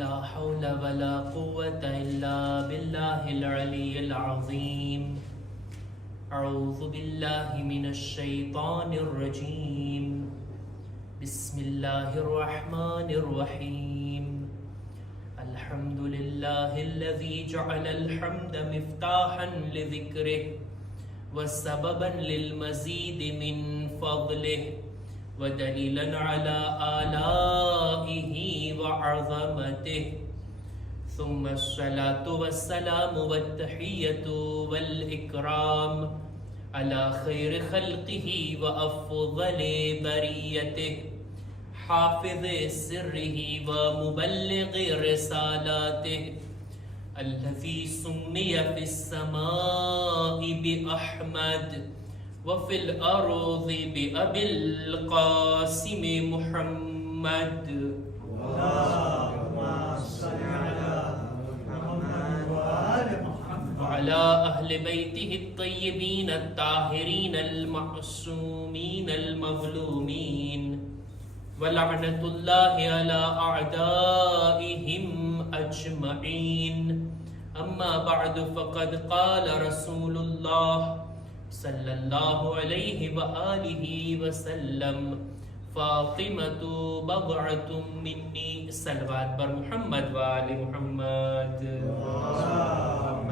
لا حول ولا قوة إلا بالله العلي العظيم أعوذ بالله من الشيطان الرجيم بسم الله الرحمن الرحيم الحمد لله الذي جعل الحمد مفتاحا لذكره وسببا للمزيد من فضله ودليلا على آلائه وعظمته ثم الصلاة والسلام والتحية والإكرام على خير خلقه وأفضل بريته حافظ سره ومبلغ رسالاته الذي سمي في السماء بأحمد وفي الأرض بأبي القاسم محمد اللهم صل على محمد وآل محمد وعلى أهل بيته الطيبين الطاهرين المعصومين المظلومين ولعنة الله على أعدائهم أجمعين أما بعد فقد قال رسول الله صلى الله عليه وآله وسلم فاطمة بضعة مني صلوات بر محمد وآل محمد اللهم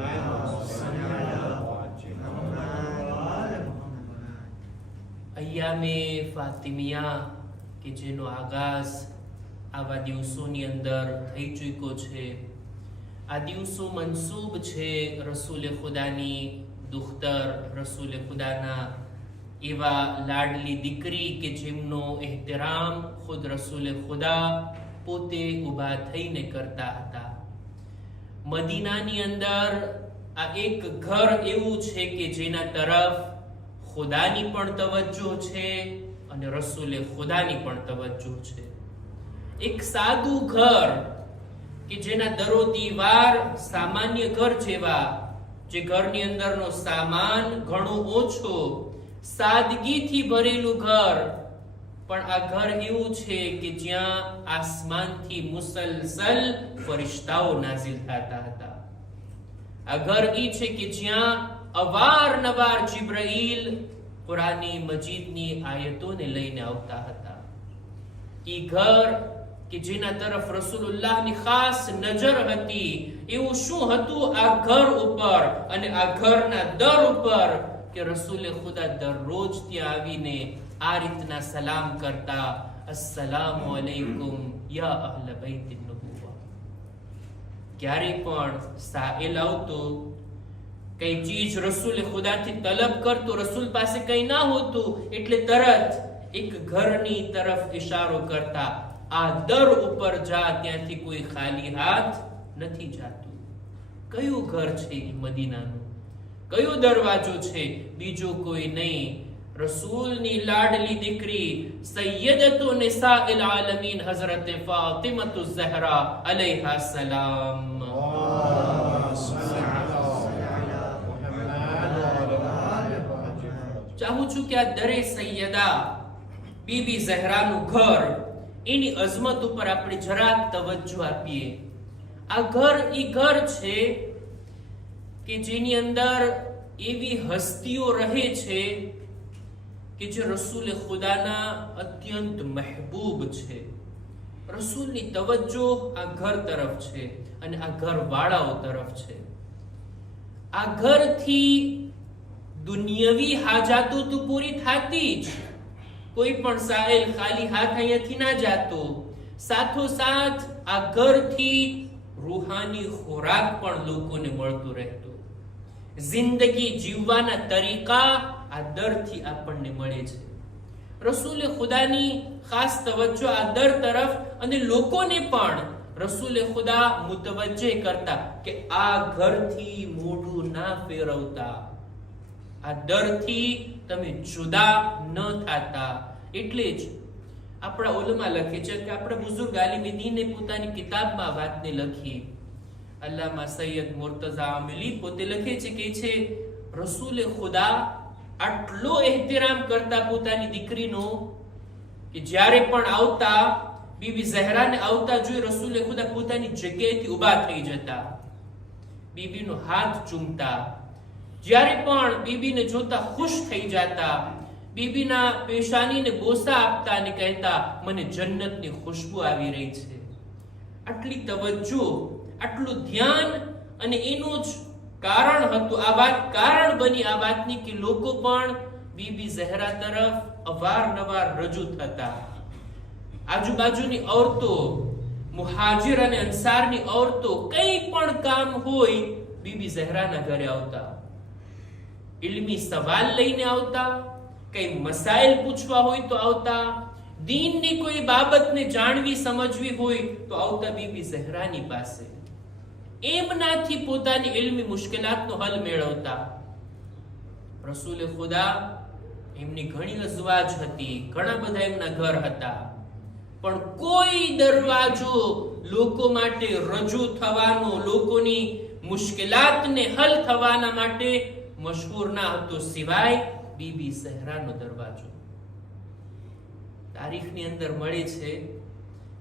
صل على محمد وآل محمد أيام ફાતિમિયા કે જેનો આગાઝ આવા દિવસોની અંદર થઈ ચૂક્યો છે. આ દિવસો મનસૂબ છે રસૂલ ખુદાની દુખ્તર રસૂલ ખુદાના એવા લાડલી દીકરી કે જેમનો એહતરામ ખુદ રસૂલ ખુદા પોતે ઊભા થઈને કરતા હતા. મદીનાની અંદર આ એક ઘર એવું છે કે જેના તરફ ખુદાની પણ તવજ્જો છે અને રસૂલે ખુદાની પણ તવજ્જો છે. એક સાદું ઘર કે જેના દરો દીવાર સામાન્ય ઘર જેવા, જે ઘરની અંદરનો સામાન ઘણો ઓછો, સાદગીથી ભરેલું ઘર, પણ આ ઘર એવું છે કે જ્યાં આસમાનથી મુસલસલ ફરિશ્તાઓ નાઝિલ થતા હતા. આ ઘર એ છે કે જ્યાં અવારનવાર જિબ્રાઈલ કુરાની મજીદની આયતોને લઈને આવતા હતા. એ ઘર કે જેના તરફ રસૂલુલ્લાહની ખાસ નજર હતી. એવું શું હતું આ ઘર ઉપર અને આ ઘરના દર ઉપર કે રસૂલે ખુદા દરરોજ ત્યાં આવીને આ રીતના સલામ કરતા, અસ્સલામુ અલૈકુમ યા અહલ બૈત નુબુવા. ક્યારે પણ સાએલ આવતો, કઈ ચીજ રસૂલ ખુદાથી તલબ કરતો, રસૂલ પાસે કઈ ના હોતું એટલે તરત એક ઘરની તરફ ઇશારો કરતા, આ દર ઉપર જા, ત્યાંથી કોઈ ખાલી હાથ નથી જાતું. કયું ઘર છે એ મદીનાનું? કયો દરવાજો છે? બીજો કોઈ નહીં, રસૂલની લાડલી દીકરી સૈયદતુ નિસાઇલ આલમીન હઝરત ફાતિમતુ ઝહરા અલૈહા સલામ. ચાહું છું કે આ દરે સૈયદા બીબી ઝહરાનું ઘર, એની અઝમત ઉપર આપણે જરાક તવજ્જો આપીએ. આ ઘર ઈ ઘર છે કે જેની અંદર એવી હસ્તીઓ રહે છે કે જે રસૂલ ખુદાના અત્યંત મહેબૂબ છે. રસૂલની તવજ્જો આ ઘર તરફ છે અને આ ઘર વાળાઓ તરફ છે. આ ઘરથી દુનિયાવી હાજાતો તો પૂરી થતી જ, કોઈ પણ સાહેલ ખાલી હાથ અહીંયાથી ના જાતો. સાથોસાથ આ ઘરથી રૂહાની ખોરાક પણ લોકોને મળતો રહેતો. જિંદગી જીવવાના તરીકા આ દરથી આપણને મળે છે. રસૂલે ખુદાની ખાસ તવજ્જો આ દર તરફ અને લોકોને પણ રસૂલે ખુદા મુતવજ્જે કરતા કે આ ઘરથી મોઢું ના ફેરવતા, આ ડરથી તમે જુદા ન થાતા. એટલે જ આપણા ઉલમા લખે છે કે આપણા બુઝુર્ગ આલિમે દીને પોતાની કિતાબમાં વાતને લખી. અલ્લામા સૈયદ મુર્તઝા આમિલી પોતે લખે છે કે છે રસૂલે ખુદા આટલો એહતરામ કરતા પોતાની દીકરીનો કે જ્યારે પણ આવતા બીબી ઝહરાને આવતા જોઈ રસૂલે ખુદા પોતાની જગ્યાએથી ઊભા થઈ જતા, બીબીનો હાથ ચૂમતા, જ્યારે પણ બીબીને જોતા ખુશ થઈ જતા, બીબીના પેશાનીને બોસા આપતા અને કહેતા, મને જન્નતની ખુશ્બુ આવી રહી છે. આટલી તવજ્જો, આટલું ધ્યાન, અને એનું જ કારણ હતું, આ વાત કારણ બની આ વાતની કે લોકો પણ બીબી ઝહરા તરફ અવારનવાર રજૂ થતા. આજુબાજુની औरतो, મુહાજિર અને અંસારની औरतो કંઈ પણ કામ હોય બીબી ઝહરાના ઘરે આવતા, ઇલ્મી સવાલ લઈને આવતા, કઈ મસાઇલ પૂછવા હોય તો આવતા, દીનની કોઈ બાબતને જાણવી સમજવી હોય તો આવતા બીબી ઝહરાની પાસે. એમનાથી પોતાની ઇલ્મી મુશ્કેલાતનો હલ મેળવતા. રસૂલે ખુદા એમની ઘણી અઝવાજ હતી, ઘણા બધા એમના ઘર હતા, પણ કોઈ દરવાજો લોકો માટે રજૂ થવાનો, લોકોની મુશ્કેલાતને હલ થવાના માટે મશહૂર ના હતો સિવાય બીબી ઝહરાનો દરવાજો. તારીખની અંદર મળે છે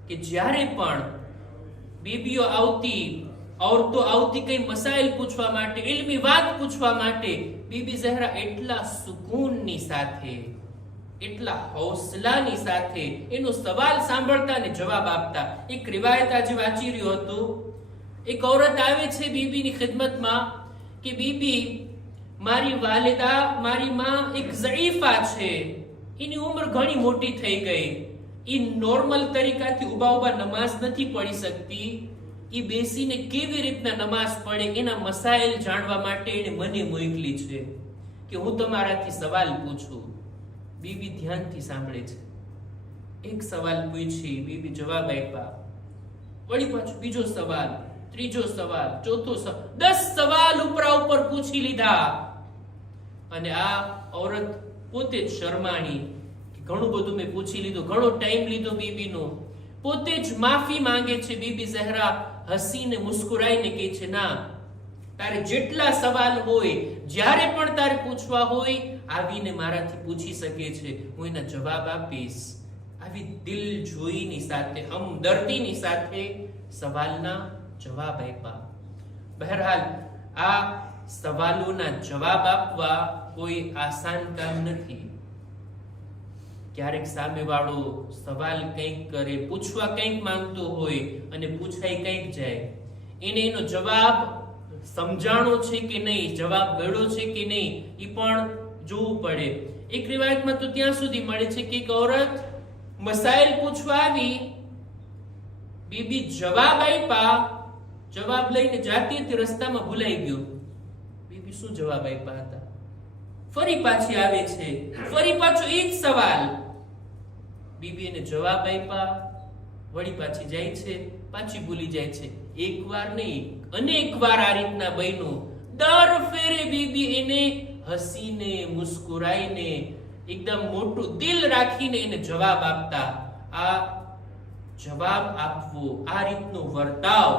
કે જ્યારે પણ બીબીઓ આવતી, औरतो આવતી કઈ મસાઇલ પૂછવા માટે, ઇલ્મી વાત પૂછવા માટે, બીબી ઝહરા એટલા સુકૂનની સાથે, એટલા હૌસલાની સાથે એનો સવાલ સાંભળતા અને જવાબ આપતા. એક રિવાયત આજે વાંચી રહ્યો હતો, એક औरत આવે છે બીબીની ખિદમતમાં કે બીબી, મારી વાલિદા, મારી માં એક ઝઈફા છે, એની ઉંમર ઘણી મોટી થઈ ગઈ, એ નોર્મલ તરીકાથી ઊભા ઊભા નમાઝ નથી પડી શકતી, એ બેસીને કેવી રીતના નમાઝ પડે એના મસાઇલ જાણવા માટે એને મને મોકલી છે કે હું તમારાથી સવાલ પૂછું. બીબી ધ્યાનથી સાંભળે છે. એક સવાલ પૂછી, બીબી જવાબ આપ્યા, વળી પાછો બીજો સવાલ, ત્રીજો સવાલ, ચોથો સવાલ, 10 સવાલ ઉપર પૂછી લીધા. અને આ औरत પોતે જ શરમાણી કે ઘણું બધું મેં પૂછી લીધું, ઘણો ટાઈમ લીધો બીબીનો. પોતે જ માફી માંગે છે. બીબી ઝહરા હસીને મુસ્કુરાઈને કહે છે, ના, તારે જેટલા સવાલ હોય, જ્યારે પણ તારે પૂછવા હોય, આવીને મારાથી પૂછી શકે છે, હું એના જવાબ આપીશ. આવી દિલજોઈની સાથે, હમદર્દીની સાથે સવાલના જવાબ આપ્યા. બહરહાલ આ સવાલોના જવાબ આપવા કોઈ આસાન કામ નથી. ક્યારેક સામેવાળો સવાલ કંઈક કરે, પૂછવા કંઈક માંગતો હોય અને પૂછાય કંઈક જાય, એને એનો જવાબ સમજાણો છે કે નહીં, જવાબ મળ્યો છે કે નહીં, એ પણ જોવું પડે. એક રિવાયતમાં તો ત્યાં સુધી મળે છે કે એક औरत મસાઇલ પૂછવા આવી, બીબી જવાબ આપ્યા, જવાબ લઈને જાતી હતી, રસ્તામાં ભૂલાઈ ગયો. બીબી શું જવાબ આપ્યા હતા? ફરી પાછી આવે છે, ફરી પાછો એ જ સવાલ. બીબી એને જવાબ આપ્યા, વળી પાછી જાય છે, પાછી ભૂલી જાય છે. એક વાર નહીં, અનેક વાર આ રીતના બન્યું. દર ફેરે બીબી એને હસીને, મુસ્કુરાઈને, એકદમ મોટું દિલ રાખીને એને જવાબ આપતા. આ જવાબ આપવો, આ રીતનો વર્તાવ,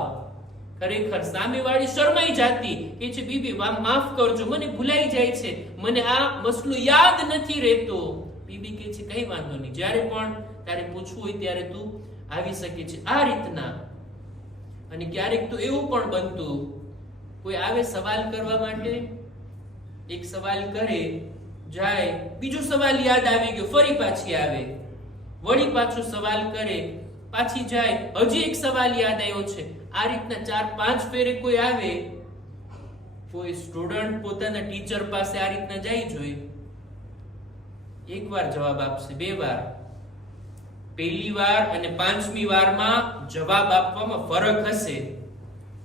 ખરેખર સામેવાળી શરમાઈ જાતી કે છે, બીબી માફ કરજો, મને ભૂલાઈ જાય છે, મને આ મસલો યાદ નથી રહેતો. બીબી કહે છે, કઈ વાંધો નહીં, જ્યારે પણ તારે પૂછવું હોય ત્યારે તું આવી શકે છે. આ રીતના. અને ક્યારેક તો એવું પણ બનતું, કોઈ આવે સવાલ કરવા માટે, એક સવાલ કરે, જાય, બીજો સવાલ યાદ આવી ગયો, ફરી પાછી આવે, વળી પાછો સવાલ કરે, પાછી જાય, હજી એક સવાલ યાદ આવ્યો છે. આ રીતના 4-5 ફેરે કોઈ આવે. કોઈ સ્ટુડન્ટ પોતાના ટીચર પાસે આ રીતના જાય જોઈ, એક વાર જવાબ આપશે, 2 વાર, પહેલી વાર અને 5મી વારમાં જવાબ આપવામાં ફરક હશે,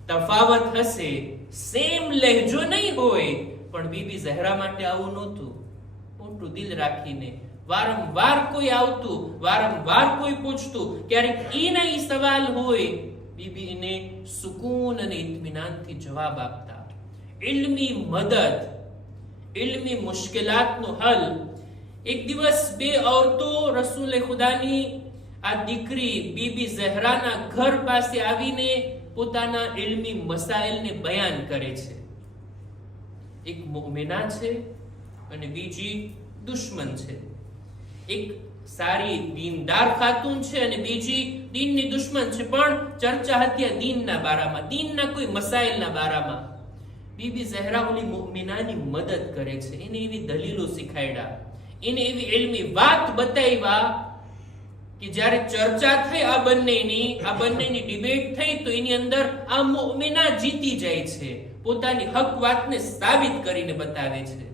તફાવત હશે, સેમ લહેજો નહીં હોય. પણ બીબી ઝહરા માટે આવું નહોતું. મોટું દિલ રાખીને વારંવાર કોઈ આવતું, વારંવાર કોઈ પૂછતું, ક્યારેક એના ઈ સવાલ હોય, બીબી એને સુકૂન અને ઇત્મીનાનથી જવાબ આપતા. ઇલ્મી મદદ, ઇલ્મી મુશ્કેલાતનો હલ. એક દિવસ 2 औरतो રસૂલે ખુદાની આ દીકરી બીબી ઝહરાના ઘર પાસે આવીને પોતાના ઇલ્મી મસાઇલને બયાન કરે છે. એક મુમિના છે અને બીજી દુશ્મન છે. એક સારી દીનદાર ખાતુન છે અને બીજી દીનની દુશ્મન છે, પણ ચર્ચા હતી આ દીનના બારામાં, દીનના કોઈ મસાઇલના બારામાં. બીબી ઝહરા ઓલી મુમિનાની મદદ કરે છે, એને એવી દલીલો શીખાડ્યા, એને એવી ઇલ્મી વાત બતાવ્યા કે જ્યારે ચર્ચા થઈ આ બંનેની ડિબેટ થઈ તો એની અંદર આ મુમિના જીતી જાય છે, પોતાની હક વાતને સાબિત કરીને બતાવે છે.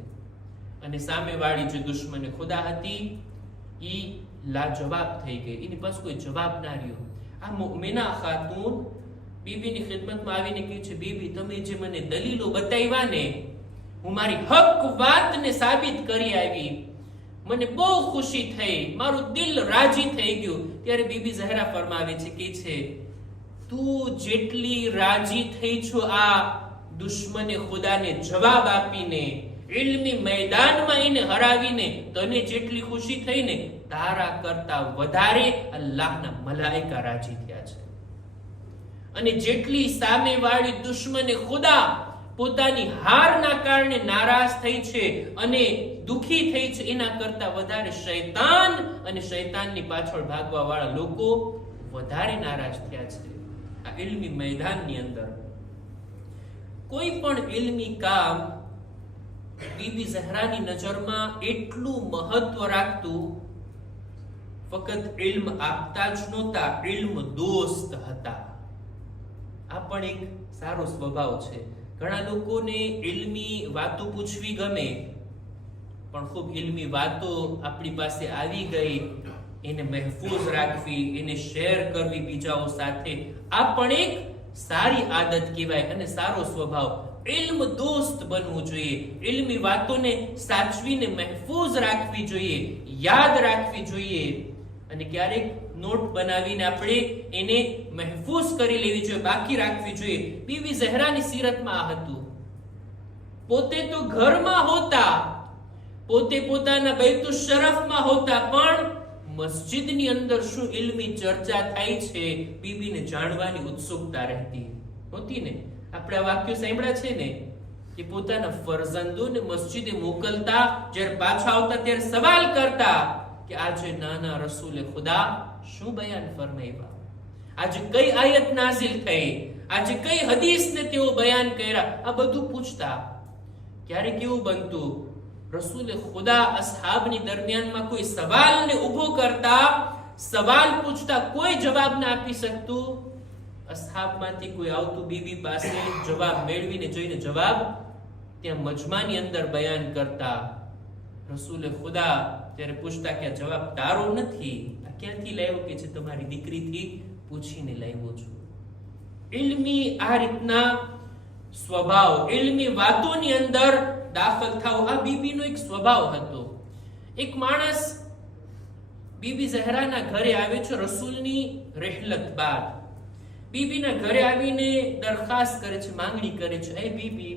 અને સામેવાળી જે દુશ્મને ખુદા હતી ઈ લાજવાબ થઈ ગઈ, એની પાસે કોઈ જવાબ ના રહ્યો. આ મુમિના ખાતુન બીબીની ખિદમતમાં આવીને કહે છે, બીબી તમે જે મને દલીલો બતાવ્યા ને, હું મારી હક વાતને સાબિત કરી આવી, મને બહુ ખુશી થઈ, મારું દિલ રાજી થઈ ગયું. ત્યારે બીબી ઝહરા ફરમાવે છે કે છે તું જેટલી રાજી થઈ છો આ દુશ્મને ખુદાને જવાબ આપીને, ઇલ્મી મેદાનમાં એને હરાવીને તને જેટલી ખુશી થઈ ને, તારા કરતા વધારે અલ્લાહના મલાઈકા રાજી થયા છે. અને જેટલી સામેવાળી દુશ્મને ખુદા પોતાની હારના કારણે નારાજ થઈ છે અને દુખી થઈ છે, એના કરતા વધારે શૈતાન અને શૈતાનની પાછળ ભાગવા વાળા લોકો વધારે નારાજ થયા છે. આ ઇલ્મી મેદાનની અંદર કોઈ પણ ઇલ્મી કામ બીબી ઝહરાની નજરમાં એટલું મહત્વ રાખતું, ફક્ત ઇલ્મ આપતા જ નહોતા, ઇલ્મ દોસ્ત હતા. આ પણ એક સારો સ્વભાવ છે. ઘણા લોકોને ઇલ્મી વાતો પૂછવી ગમે, પણ ખૂબ ઇલ્મી વાતો આપણી પાસે આવી ગઈ, એને મહેફૂઝ રાખવી, એને શેર કરવી બીજાઓ સાથે, આ પણ એક સારી આદત કહેવાય અને સારો સ્વભાવ. ઇલ્મ દોસ્ત બનવું જોઈએ, ઇલ્મી વાતોને સાચવીને મહેફૂઝ રાખવી જોઈએ, યાદ રાખવી જોઈએ અને ક્યારેક નોટ બનાવીને આપણે એને મહેફૂઝ કરી લેવી જોઈએ, બાકી રાખવી જોઈએ. બીબી ઝહરાની સીરતમાં આ હતું. પોતે તો ઘરમાં હોતા, પોતે પોતાના બૈતુલ શરફમાં હોતા, પણ મસ્જિદની અંદર શું ઇલ્મી ચર્ચા થાય છે બીબીને જાણવાની ઉત્સુકતા રહેતી હોતી ને. આપણે આ વાક્યો સાંભળ્યા છે ને કે પોતાના ફરજંદોને મસ્જિદે મોકલતા, જ્યારે પાછા આવતા ત્યારે સવાલ કરતા કે આજે નાના રસૂલે ખુદા શું બયાન ફરમાવ્યા, આજે કઈ આયત નાઝિલ થઈ, આજે કઈ હદીસને તેઓ બયાન કર્યા, આ બધું પૂછતા. ક્યારે કેવું બનતું, રસૂલે ખુદા અસહાબની દરમિયાનમાં કોઈ સવાલને ઊભો કરતા, સવાલ પૂછતા, કોઈ જવાબ ના આપી શકતું, અસહાબમાંથી કોઈ આવતું બીબી પાસે જવાબ મેળવીને જોઈને જવાબ ત્યાં મજમાની અંદર બયાન કરતા. રસૂલે ખુદા ત્યારે પૂછતા કે આ જવાબ તારો નથી, આ ક્યાંથી લાવ્યો? કે છે તમારી દીકરીથી પૂછીને લાવ્યો છું. ઇલ્મી આ રીતના સ્વભાવ, ઇલ્મી વાતોની અંદર દાખલ થાવ, આ બીબીનો એક સ્વભાવ હતો. એક માણસ બીબી ઝહરાના ઘરે આવે છે રસૂલની રહેલત બાદ. બીબીના ઘરે આવીને દરખાસ્ત કરે છે, માંગણી કરે છે, એ બીબી,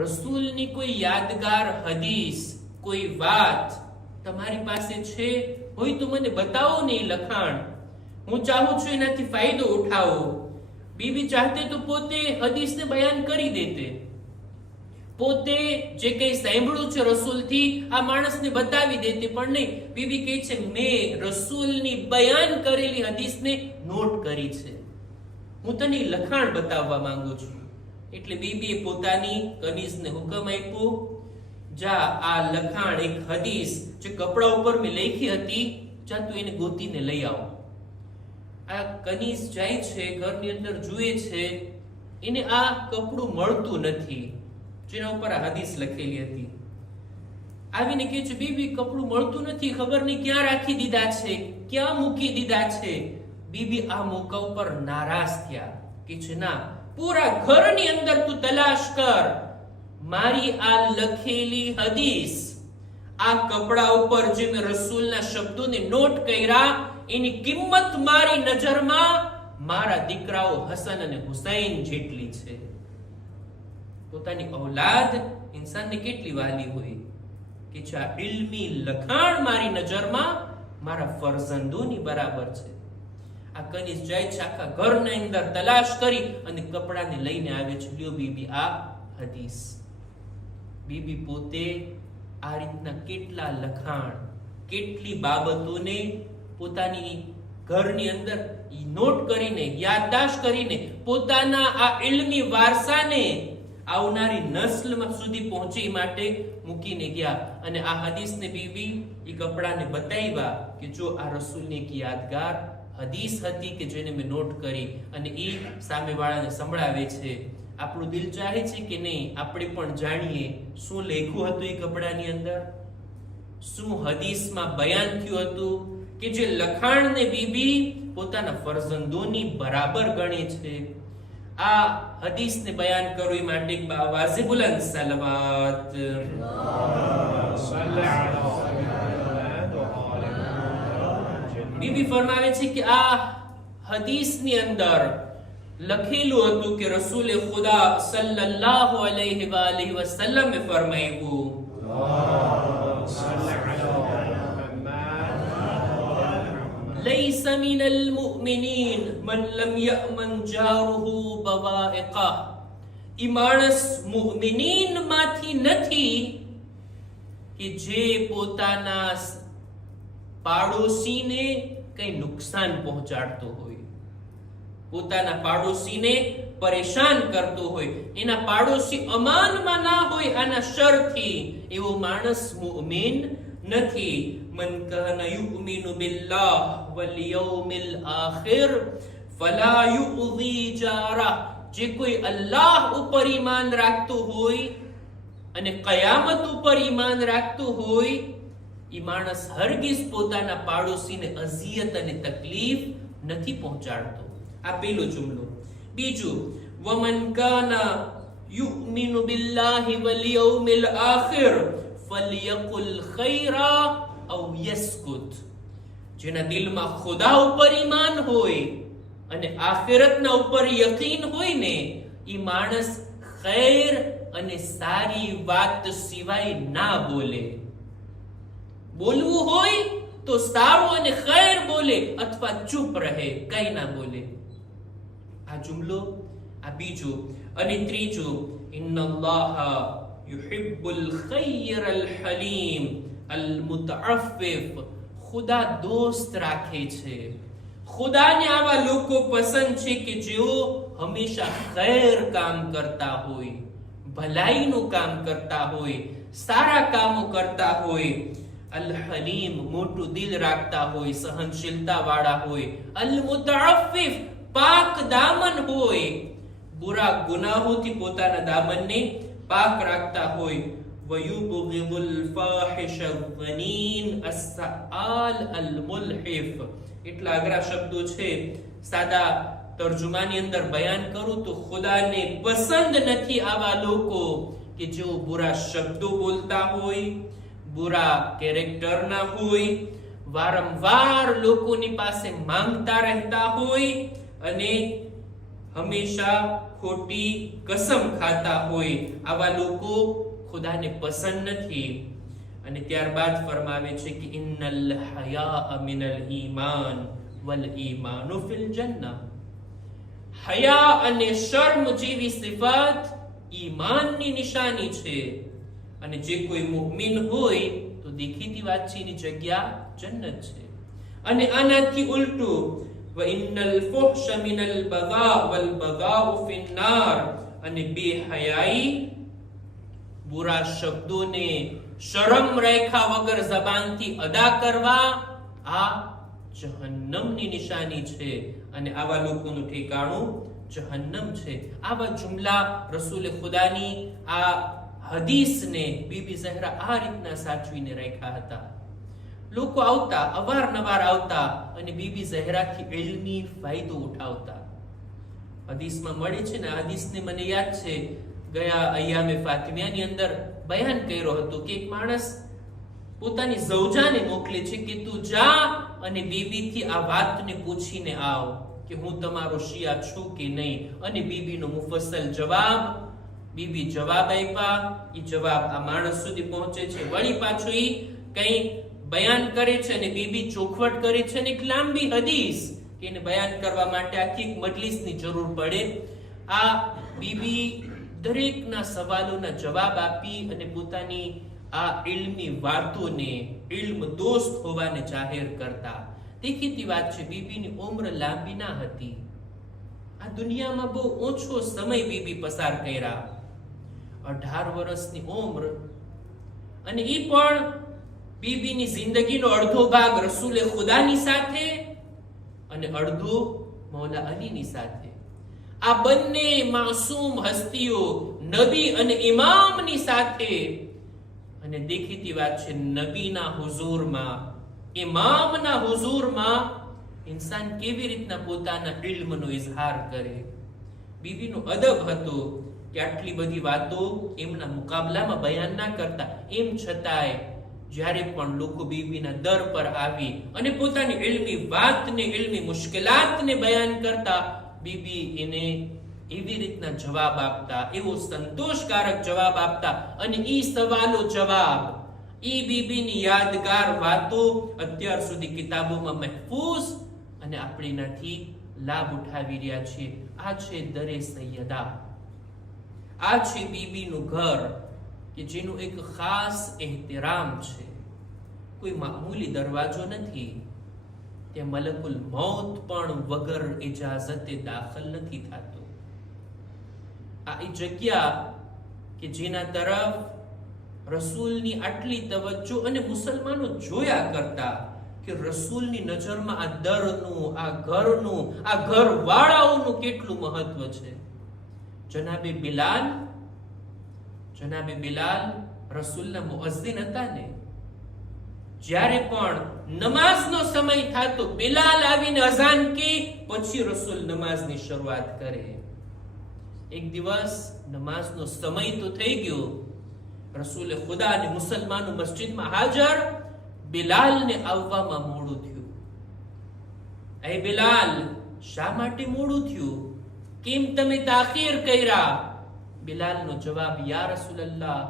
રસૂલની કોઈ યાદગાર હદીસ, કોઈ વાત તમારી પાસે છે હોય તો મને બતાવો ને એ લખાણ, હું ચાહું છું એનાથી ફાયદો ઉઠાવો. બીબી ચાહતે તો પોતે હદીસને બયાન કરી દેતે, પોતે જે કઈ સાંભળ્યું છે રસૂલથી આ માણસને બતાવી દેતે, પણ નહીં. બીબી કહે છે મેં રસૂલની બયાન કરેલી હદીસને નોટ કરી છે, હું તને લખાણ બતાવવા માંગુ છું. એટલે બીબીએ પોતાની કનીઝને હુકમ આપ્યો, જા આ લખાણ, એક હદીસ જે કપડા ઉપર મેં લખી હતી, જા તું એને ગોતીને લઈ આવ. આ કનીઝ જાય છે, ઘરની અંદર જુએ છે, એને આ કપડું મળતું નથી જેના ઉપર આ હદીસ લખેલી હતી. આવીને કહે છે બીબી કપડું મળતું નથી, ખબર નહીં ક્યાં રાખી દીધા છે, ક્યાં મૂકી દીધા છે. બીબી આ મોકા ઉપર નારાજ થયા, કે છે ના, પૂરા ઘરની અંદર તું તલાશ કર, મારી આ લખેલી હદીસ, આ કપડા ઉપર જે મેં રસૂલના શબ્દોને નોટ કર્યા, એની કિંમત મારી નજરમાં મારા દીકરાઓ હસન અને હુસૈન જેટલી છે. પોતાની ઔલાદ ઇન્સાનને કેટલી વાલી હોય કે છે આ ઇલ્મી લખાણ મારી નજરમાં મારા ફરજંદોની બરાબર છે. આ કનીઝ જાય છે, આખા ઘરની અંદર તલાશ કરી અને કપડાને લઈને આવે છે, લ્યો બીબી આ હદીસ. બીબી પોતે આ રીતના કેટલા લખાણ કેટલી બાબતોને પોતાની ઘરની અંદર નોટ કરીને, યાદદાશ્ત કરીને, પોતાના આ ઇલ્મી વારસાને આવનારી નસ્લ સુધી પહોંચી માટે મૂકીને ગયા. અને આ હદીસને બીબી એ કપડાને બતાવ્યા કે જો આ રસૂલની એક યાદગાર હદીસ હતી કે જેને મેં નોટ કરી, અને એ સામેવાળાને સંભળાવે છે. આપણું દિલ ચાહે છે કે નહીં આપણે પણ જાણીએ શું લખ્યું હતું એ કપડાની અંદર, શું હદીસમાં બયાન થયું હતું, કે જે લખાણને બીબી પોતાના ફરજંદોની બરાબર ગણે છે. આ હદીસને બયાન કરવું એ માટે એક આવાજે બુલંદ સલવાત. બીબી ફરમાવે છે કે આ હદીસની અંદર લખેલું હતું કે રસૂલે ખુદા સલ્લલ્લાહુ અલૈહિ વસલ્લમે ફરમાયું, ليس من المؤمنين من لم يأمن جاره بوائقه. ઈ માણસ મુઅમિનીન માંથી નથી કે જે પોતાના પાડોશીને કઈ નુકસાન પહોંચાડતો હોય, પોતાના પાડોશીને પરેશાન કરતો હોય, એના પાડોશી અમાનમાં ના હોય આના શરથી, એવો માણસ મુઅમિન નથી. મન કાના યુમિનુ બિલ્લાહ વલ યૌમિલ આખિર ફલા યુઝી જારા. જે કોઈ અલ્લાહ ઉપર ઈમાન રાખતો હોય અને કયામત ઉપર ઈમાન રાખતો હોય, ઈ માણસ હરગીઝ પોતાના પાડોશીને અઝિયત અને તકલીફ નથી પહોંચાડતો. આ પહેલો જુમલો. બીજું, વમન કાના યુમિનુ બિલ્લાહી વલ યૌમિલ આખિર ફલયકુલ ખૈરા અવ યસ્કુત. જેના દિલમાં ખુદા ઉપર ઈમાન હોય અને આખિરતના ઉપર યકીન હોય ને, ઈ માણસ ખૈર અને સારી વાત સિવાય ના બોલે. બોલવું હોય તો સારું અને ખૈર બોલે, અથવા ચૂપ રહે, કઈ ના બોલે. આ જુમલો, આ બીજો. અને ત્રીજો, ઇન્નલ્લાહ યુહિબ્બુલ ખૈરલ હલીમ અલ મુતઅફ્ફિફ. ખુદા દોસ્ત રાખે છે, ખુદાને આવા લોકો પસંદ છે કે જેઓ હંમેશા ખૈર કામ કરતા હોય, ભલાઈનું કામ કરતા હોય, સારા કામો કરતા હોય. અલ હલીમ, મોટું દિલ રાખતા હોય, સહનશીલતા વાળા હોય. અલ મુતઅફ્ફિફ, પાક દામન હોય, બુરા ગુનાહોથી પોતાના દામનને પાક રાખતા હોય. વયુબગિદુલ ફાહિશ અઝનીન અસ્સાલ અલ મુલહિફ. એટલા અઘરા શબ્દો છે, સાદા તર્જુમાની અંદર બયાન કરું તો ખુદાને પસંદ નથી આવા લોકો કે જેઓ બુરા શબ્દો બોલતા હોય, બુરા કેરેક્ટરના હોય, વારંવાર લોકોની પાસે માંગતા રહેતા હોય અને હંમેશા ખોટી કસમ ખાતા હોય. આવા લોકો ખુદાને પસંદ નથી. અને ત્યારબાદ ફરમાવે છે કે ઇન્નલ હયા મિનલ ઈમાન વલ ઈમાનુ ફિલ જન્નહ. હયા અને શર્મ જેવી સિફાત ઈમાનની નિશાની છે, અને જે કોઈ મુમિન હોય તો દેખીતી વાત છે એની જગ્યા જન્નત છે. અને આનાથી ઉલટું, વ ઇન્નલ ફુહશ મિનલ બગા વલ બગાઉ ફિન નાર. અને બેહયાઈ, બુરા શબ્દોને શરમ રાખ્યા વગર જબાનથી અદા કરવા, આ જહન્નમની નિશાની છે, અને આવા લોકોનું ઠેકાણું જહન્નમ છે. આવા જુમલા રસૂલે ખુદાની આ હદીસને બીબી ઝહરા આ રીતના સાચવીને રાખ્યા હતા. લોકો આવતા, અવારનવાર આવતા અને બીબી ઝહરાથી ઇલ્મી ફાયદો ઉઠાવતા. હદીસમાં મળે છે ને, હદીસને મને યાદ છે, ગયા અય્યામે ફાતિમિયાની અંદર બયાન કર્યો હતો કે એક માણસ પોતાની ઝૌજાને મોકલે છે કે તું જા અને બીબીથી આ વાતને પૂછીને આવ કે હું તમારો શિયા છું કે નહીં. અને બીબીનો મુફસ્સલ જવાબ, બીબી જવાબ આપ્યા, એ જવાબ આ માણસ સુધી પહોંચે છે. વળી પાછું ઈ કઈ બયાન કરે છે અને બીબી ચોખવટ કરે છે, અને એક લાંબી હદીસ કે એને બયાન કરવા માટે આખી એક મજલિસની જરૂર પડે. આ બીબી દરેકના સવાલોના જવાબ આપી અને પોતાની આ ઇલ્મી વાતોને ઇલ્મ દોસ્ત હોવાને જાહેર કરતા. દેખીતી વાત છે, બીબીની ઉંમર લાંબી ના હતી. આ દુનિયામાં બહુ ઓછો સમય બીબી પસાર કર્યા, 18 વર્ષની ઉંમર, અને એ પણ બીબીની જિંદગીનો અડધો ભાગ રસૂલે ખુદાની સાથે અને અડધો મૌલા અલીની સાથે. આ બંને માસૂમ હસ્તીઓ નબી અને ઇમામની સાથે, અને દેખીતી વાત છે, નબીના હુઝુરમાં, ઇમામના હુઝુરમાં ઇન્સાન કેવી રીતના પોતાના ઇલ્મનો ઇઝહાર કરે. બીબીનો અદબ હતો કે આટલી બધી વાતો એમના મુકાબલામાં બયાન ના કરતા. એમ છતાંય જ્યારે પણ લોકો બીબીના દર પર આવી અને પોતાની ઇલ્મી વાતને, ઇલ્મી મુશ્કેલાતને બયાન કરતા, બીબી એને એવી રીતના જવાબ આપતા, એવો સંતોષકારક જવાબ આપતા. અને ઈ સવાલો જવાબ, ઈ બીબીની યાદગાર વાતો અત્યાર સુધી કિતાબોમાં મહેફૂઝ, અને આપણે એનાથી લાભ ઉઠાવી રહ્યા છીએ. આ છે દરે સૈયદા, આ છે બીબીનું ઘર કે જેનું એક ખાસ એહતરામ છે. કોઈ મામૂલી દરવાજો નથી, તે મલકુલ મૌત પણ વગર ઇજાઝતે દાખલ નથી થતો. આ એ જગ્યા કે જેના તરફ રસૂલની આટલી તવજ્જો, અને મુસલમાનો જોયા કરતા કે રસૂલની નજરમાં આ દરનું, આ ઘરનું, આ ઘરવાળાઓનું કેટલું મહત્વ છે. જનાબે બિલાલ રસૂલના મુઅઝ્ઝિન હતા ને. જ્યારે પણ નમાઝનો સમય થતો, બિલાલ આવીને અઝાન કે પછી રસૂલ નમાઝની શરૂઆત કરે. એક દિવસ નમાઝનો સમય તો થઈ ગયો, રસૂલે ખુદા અને મુસલમાનો મસ્જિદમાં હાજર, બિલાલને આવવામાં મોડું થયું. એ બિલાલ, શા માટે મોડું થયું? કેમ તમે તાખીર કર્યા? બિલાલનો જવાબ, યા રસૂલલ્લાહ,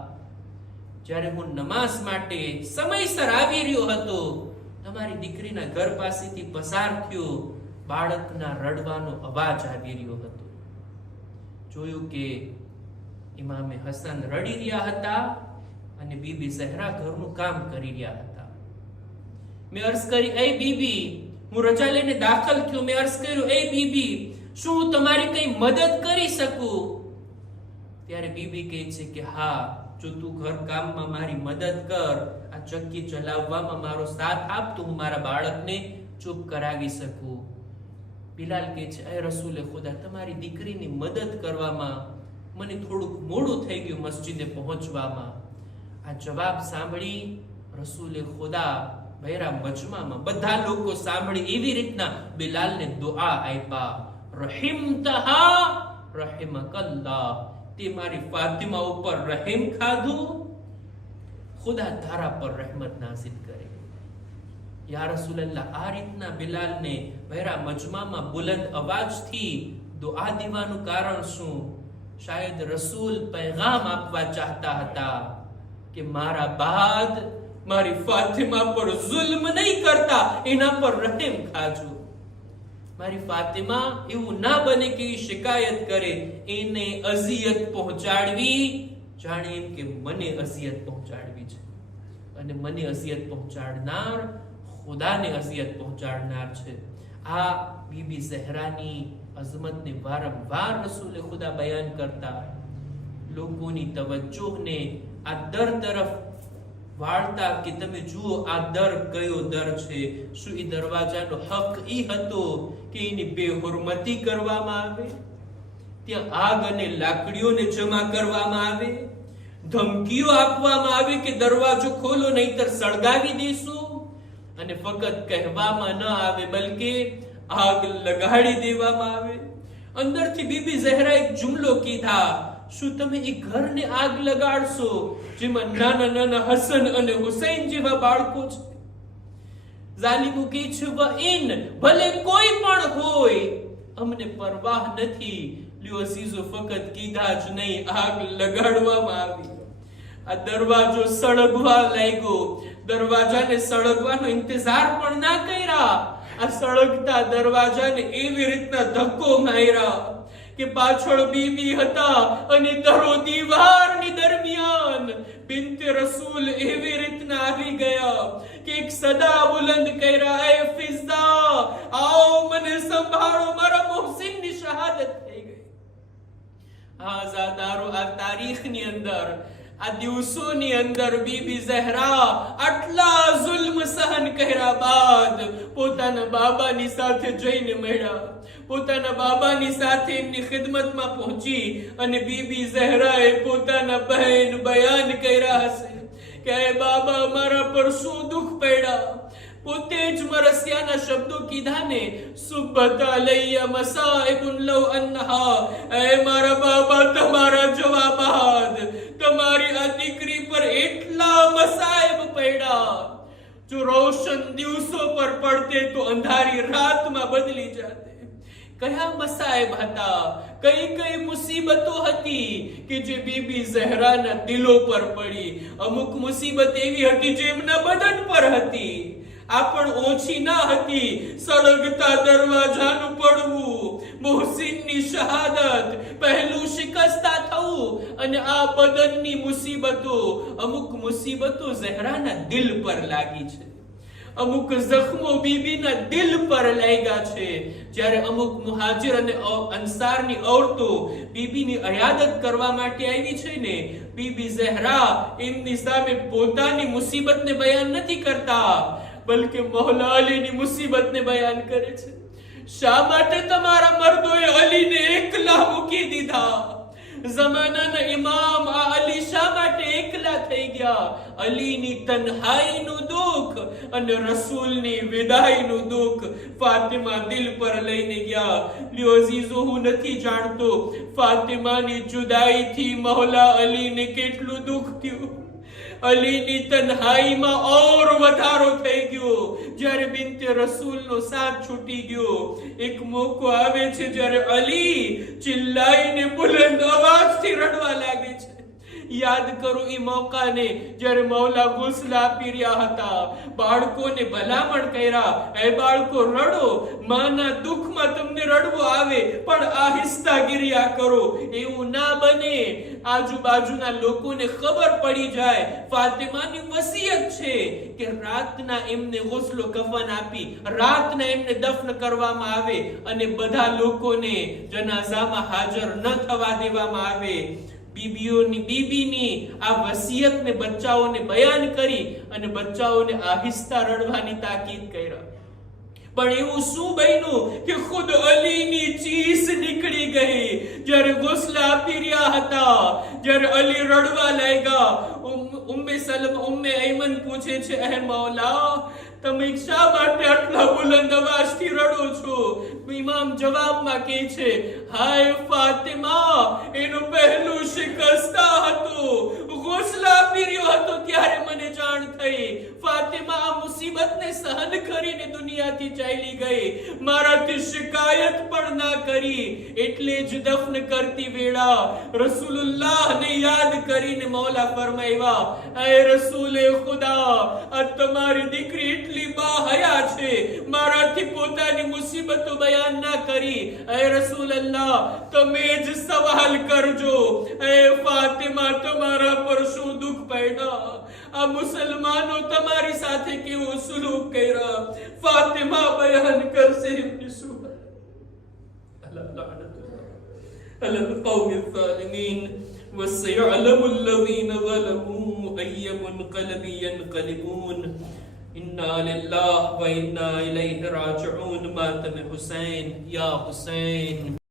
જ્યારે હું નમાઝ માટે સમયસર આવી રહ્યો હતો, તમારી દીકરીના ઘર પાસેથી પસાર થયો, બાળકના રડવાનો અવાજ આવી રહ્યો હતો. જોયું કે ઇમામે હસન રડી રહ્યા હતા અને બીબી ઝહરા ઘરનું કામ કરી રહ્યા હતા. મેં અર્ઝ કરી, એ બીબી, હું રજા લઈને દાખલ થયો. મેં અર્ઝ કર્યું, એ બીબી, શું હું તમારી કઈ મદદ કરી શકું? ત્યારે બીબી કહે છે કે હા, જો તું ઘર કામમાં મારી મદદ કર, આ ચક્કી ચલાવવામાં મારો સાથ આપ, તો હું મારા બાળકને ચૂપ કરાવી શકું. બિલાલ કહે છે, એ રસૂલે ખુદા, તમારી દીકરીની મદદ કરવામાં મને થોડુંક મોડું થઈ ગયું મસ્જિદે પહોંચવામાં. આ જવાબ સાંભળી રસૂલે ખુદા બહેરા મજમામાં બધા લોકો સાંભળી એવી રીતના બિલાલને દુઆ આપ્યા, રહિમતહા રહિમકલ્લાહ, તે મારી ફાતિમા ઉપર રહેમ ખાધું, ખુદા તારા પર રહેમત નાઝિલ કરે. યા રસૂલલ્લાહ, આ રીતના બિલાલને બહેરા મજમામાં બુલંદ અવાજથી દુઆ દેવાનું કારણ શું? શાયદ રસૂલ પૈગામ આપવા ચાહતા હતા કે મારા બાદ મારી ફાતિમા પર જુલ્મ નહીં કરતા, એના પર રહેમ ખાજો. મારી ફાતિમા એવું ના બને કે શિકાયત કરે, એને અઝિયત પહોંચાડવી, જાણે એમ કે મને અઝિયત પહોંચાડવી છે, અને મને અઝિયત પહોંચાડનાર ખુદાને અઝિયત પહોંચાડનાર છે. આ બીબી ઝહરાની અઝમતને વારંવાર રસૂલે ખુદા બયાન કરતા, લોકોની તવજ્જોને આ દર તરફ વાળતા કે તમે જુઓ આ દર કયો દર છે. શું એ દરવાજાનો હક ઈ હતો કે એની બેહુરમતી કરવામાં આવે, ત્યાં આગ અને લાકડીઓને જમા કરવામાં આવે, ધમકીઓ આપવામાં આવે કે દરવાજો ખોલો નહીતર સળગાવી દેશું, અને ફક્ત કહેવામાં ન આવે બલકે આગ લગાડી દેવામાં આવે. અંદરથી બીબી ઝહરા એક જુમલો કીધા, શું તમે એ ઘરને આગ લગાડશો જેમાં નાના નાના હસન અને હુસૈન જેવા બાળકો છે? ઝાલિમો કહે છે, વઇન, ભલે કોઈ પણ હોય, અમને પરવાહ નથી. લ્યો અઝીઝો, ફક્ત કીધા જ નહીં, આગ લગાડવામાં આવી. આ દરવાજો સળગવા લાગ્યો. દરવાજાને સળગવાનો ઇંતજાર પણ ના કર્યા. આ સળગતા દરવાજાને એવી રીતના ધક્કો માર્યા કે પાછળ બીબી હતા અને દરો દીવારની દરમિયાન બિન્તે રસૂલ એવી રીતના આવી ગયા કે એક સદા બુલંદ કર્યા, એ ફિઝા આવો મને સંભાળો, મારા મોહસિનની શહાદત થઈ ગઈ. આ તારીખની અંદર, આ દિવસોની અંદર બીબી ઝહરા આટલા જુલ્મ સહન કર્યા બાદ પોતાના બાબાની સાથે જઈને મળ્યા. પોતાના બાબાની સાથે એમની ખિદમતમાં પહોંચી અને બીબી ઝહરાએ પોતાના બહેન બયાન કર્યા હશે કે બાબા અમારા પર શું દુઃખ પડ્યા. પોતે જ મરસિયાના શબ્દો કીધા ને, સુબત અલૈયા મસાઇબુન લવ અન્હા, એ મારા બાબા તમારા જવા બાદ તમારી આ દીકરી પર એટલા મસાઇબ પડ્યા, જો રોશન દિવસો પર પડતે તો અંધારી રાતમાં બદલી જાતે. કયા મસાઇબ હતા, કઈ કઈ મુસીબતો હતી કે જે બીબી ઝહરાના દિલો પર પડી. અમુક મુસીબત એવી હતી જે એમના બદન પર હતી, આ પણ ઓછી ના હતી. સળગતા દરવાજાનું પડવું, મોહસિનની શહાદત, પહેલું શિકસ્તા થવું, અને આ બદનની મુસીબતો. અમુક મુસીબતો ઝહરાના દિલ પર લાગી છે, અમુક જખ્મો બીબીના દિલ પર લાગ્યા છે. જ્યારે અમુક મુહાજિર અને અંસારની औरतो બીબીની અયાદત કરવા માટે આવી છે ને, બીબી ઝહરા એમની સામે પોતાની મુસીબતને બયાન નથી કરતા, બલકે મૌલા અલીની મુસીબતને બયાન કરે છે. શા માટે તમારા મર્દોએ અલીને એકલા મૂકી દીધા? જમાનાના ઇમામ આ અલી શા માટે એકલા થઈ ગયા? અલીની તન્હાઈનું દુઃખ અને રસૂલની વિદાયનું દુઃખ ફાતિમા દિલ પર લઈને ગયા. લ્યો અઝીઝો, હું નથી જાણતો ફાતિમાની જુદાઈથી મૌલા અલીને કેટલું દુઃખ થયું. અલીની તન્હાઈમાં ઓર વધારો થઈ ગયો જ્યારે બિન્તે રસૂલનો સાથ છૂટી ગયો. એક મોકો આવે છે જ્યારે અલી ચિલ્લાઈને બુલંદ અવાજથી રડવા લાગે છે. યાદ કરો એ મોકાને જ્યારે મૌલા ગુસ્લ આપી રહ્યા હતા, બાળકોને ભલામણ કર્યા, એ બાળકો રડો, માના દુઃખમાં તમને રડવું આવે પણ આહિસ્તા ગિરિયા કરો, એવું ના બને આજુબાજુના લોકોને ખબર પડી જાય. ફાતિમાની વસિયત છે કે રાતના એમને ગુસ્લો કફન આપી રાતના એમને દફન કરવામાં આવે અને બધા લોકોને જનાઝામાં હાજર ન થવા દેવામાં આવે. બીબીની આ વસિયતને બચ્ચાઓને બયાન કરી અને બચ્ચાઓને આહિસ્તા રડવાની તાકીદ કરી. પણ એવું શું બન્યું કે ખુદ અલીની ચીસ નીકળી ગઈ જ્યારે ગોસલા આપી રહ્યા હતા. જ્યારે અલી રડવા લાગ્યા, ઉમ્મે અયમન પૂછે છે, હે મૌલા તમે શા માટે આટલા બુલંદ અવાજથી રડો છો? ઇમામ જવાબમાં કહે છે, હાય ફાતિમા, એનું પહેલું શિકસ્તા હતું, ગોસલા આપી રહ્યો હતો ત્યારે મને જાણ થઈ. ફાતિમા આ મુસીબતને સહન કરીને દુનિયાથી ચાલી ગઈ, મારાથી શિકાયત પણ ના કરી. એટલે જ દફન કરતી વેળા રસૂલુલ્લાહને યાદ કરીને મૌલા ફરમાવ્યા, એ રસૂલે ખુદા, આ તમારી દીકરી એટલી બાહયા છે, મારાથી પોતાની મુસીબતો બયાન ના કરી. એ રસૂલલ્લાહ, તમે જ સવાલ કરજો, એ ફાતિમા તમારા પર શું દુઃખ પડ્યા? આ મુસલમાનો તમારી સાથે કેવો સુલૂક કર્યા? ફાતિમા બયાન કરશે એમની સુબહ. અલલ કૌમિલ ઝાલિમીન વસયઅલમુ અલ્લઝીન ઝલમુ અય્ય મુનકલબિ યનકલિબૂન. इन्ना लिल्लाहि व इन्ना इलैहि राजिऊन. मातम हुसैन या हुसैन.